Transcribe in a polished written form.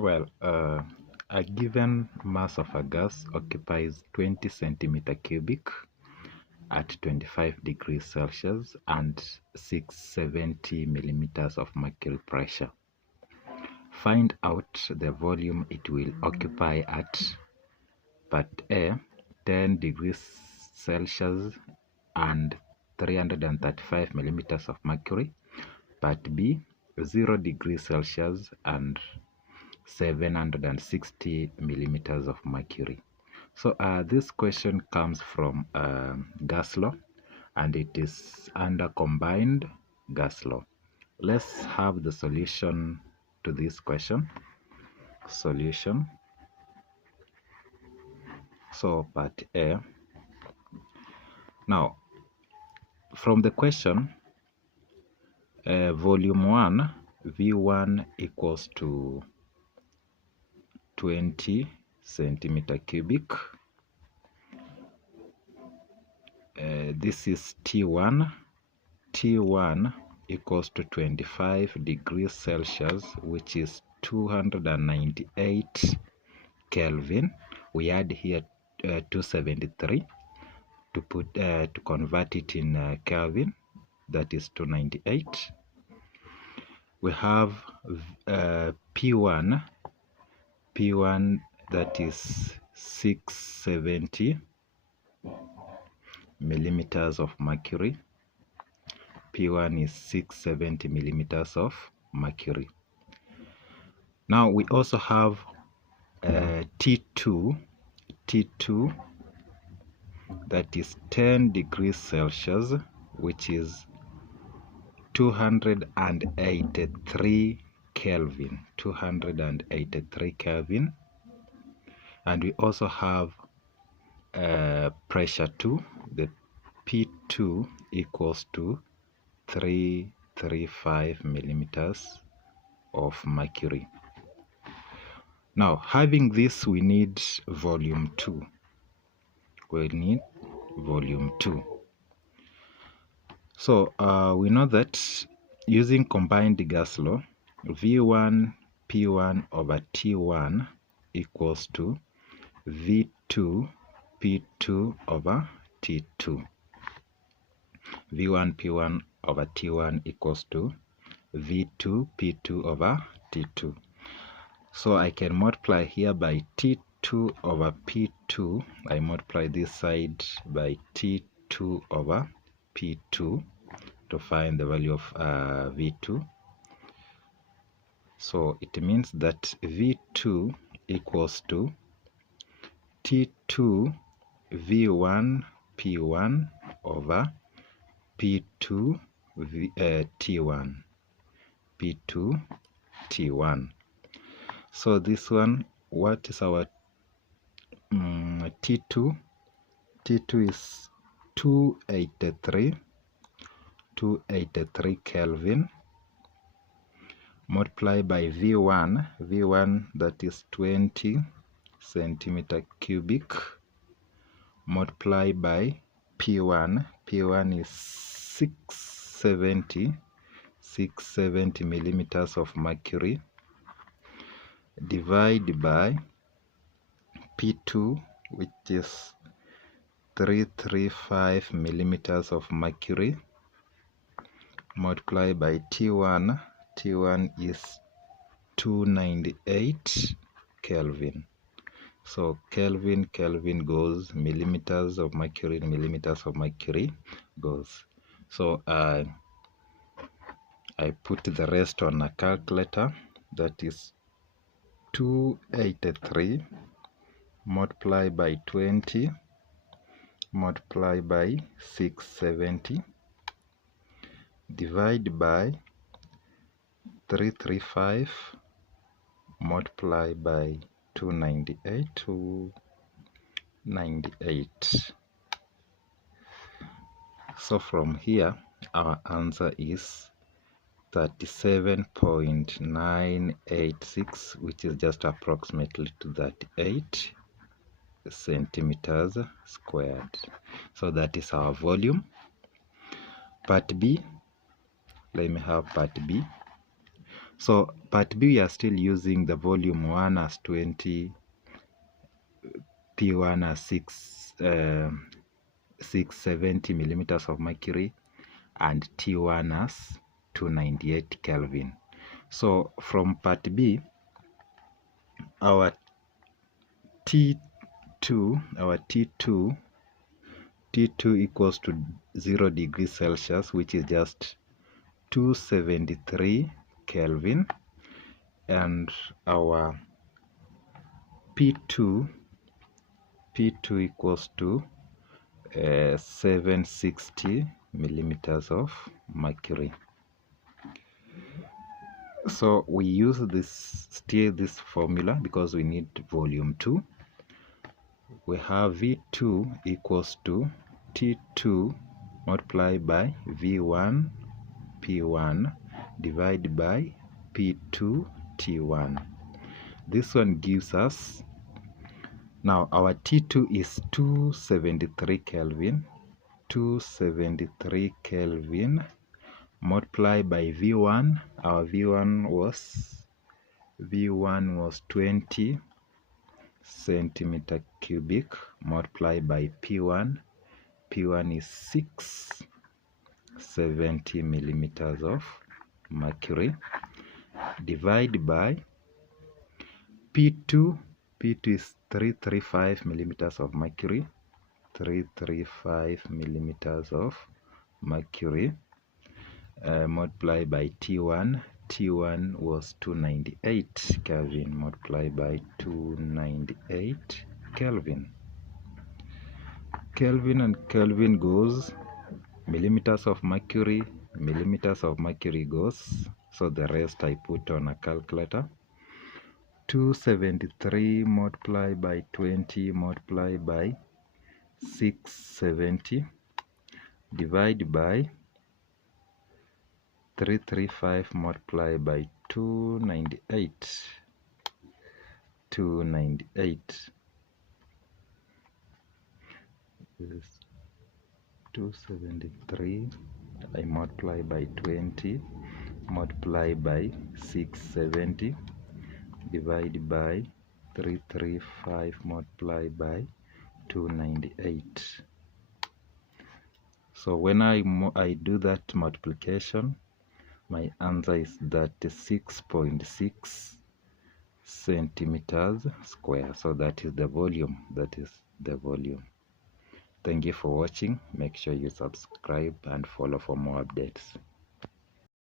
Well, a given mass of a gas occupies 20 centimeter cubic at 25 degrees Celsius and 670 millimeters of mercury pressure. Find out the volume it will occupy at part A, 10 degrees Celsius and 335 millimeters of mercury, part B, 0 degrees Celsius and 760 millimeters of mercury. So this question comes from gas law, and it is under combined gas law. Let's have the solution to this question. Solution. So part A. Now, from the question, volume 1, V1 equals to 20 centimeter cubic. This is T1. T1 equals to 25 degrees Celsius, which is 298 Kelvin. We add here 273 to convert it in Kelvin. That is 298. We have P1 that is 670 millimeters of mercury. P1 is 670 millimeters of mercury. Now we also have T2 that is 10 degrees Celsius, which is 283 Kelvin. 283 Kelvin. And we also have pressure 2. The P2 equals to 335 millimeters of mercury. Now, having this, we need volume 2. We need volume 2. So we know that using combined gas law, V1 P1 over T1 equals to V2 P2 over T2. V1 P1 over T1 equals to V2 P2 over T2. So I can multiply here by T2 over P2. I multiply this side by T2 over P2 to find the value of V2. So it means that V2 equals to T2 V1 P1 over P2 T1. P2 T1. So this one, what is our T2? T2 is 283 Kelvin, multiplied by V1 that is 20 centimeter cubic, multiplied by P1 is 670 millimeters of mercury, divide by P2, which is 335 millimeters of mercury, multiplied by T1 is 298 Kelvin. So Kelvin goes, millimeters of mercury goes. So I put the rest on a calculator. That is 283 multiplied by 20 multiplied by 670 divide by 335 multiplied by 298. So from here our answer is 37.986, which is just approximately to 38 centimeters squared. So that is our volume. Part B, let me have part B. So part B, we are still using the volume 1 as 20, P1 as 670 millimeters of mercury, and T1 as 298 Kelvin. So from part B, our T2 equals to 0 degrees Celsius, which is just 273 Kelvin, and our P2 equals to 760 millimeters of mercury. So we use this formula because we need volume 2. We have V2 equals to T2 multiplied by V1 P1 divided by P2 T1. This one gives us, now our T2 is 273 Kelvin, 273 Kelvin multiplied by V1. Our V1 was 20 centimeter cubic multiplied by P1. P1 is 670 millimeters of mercury divided by P2. P2 is 335 millimeters of mercury, 335 millimeters of mercury multiplied by T1. T1 was 298 Kelvin multiplied by 298 Kelvin. Kelvin and Kelvin goes, millimeters of mercury goes, so the rest I put on a calculator. 273 multiplied by 20 multiplied by 670 divided by 335 multiplied by 298. 298 is 273. I multiply by 20 multiply by 670 divided by 335 multiplied by 298. So when I do that multiplication, my answer is 36.6 centimeters square. So that is the volume. Thank you for watching. Make sure you subscribe and follow for more updates.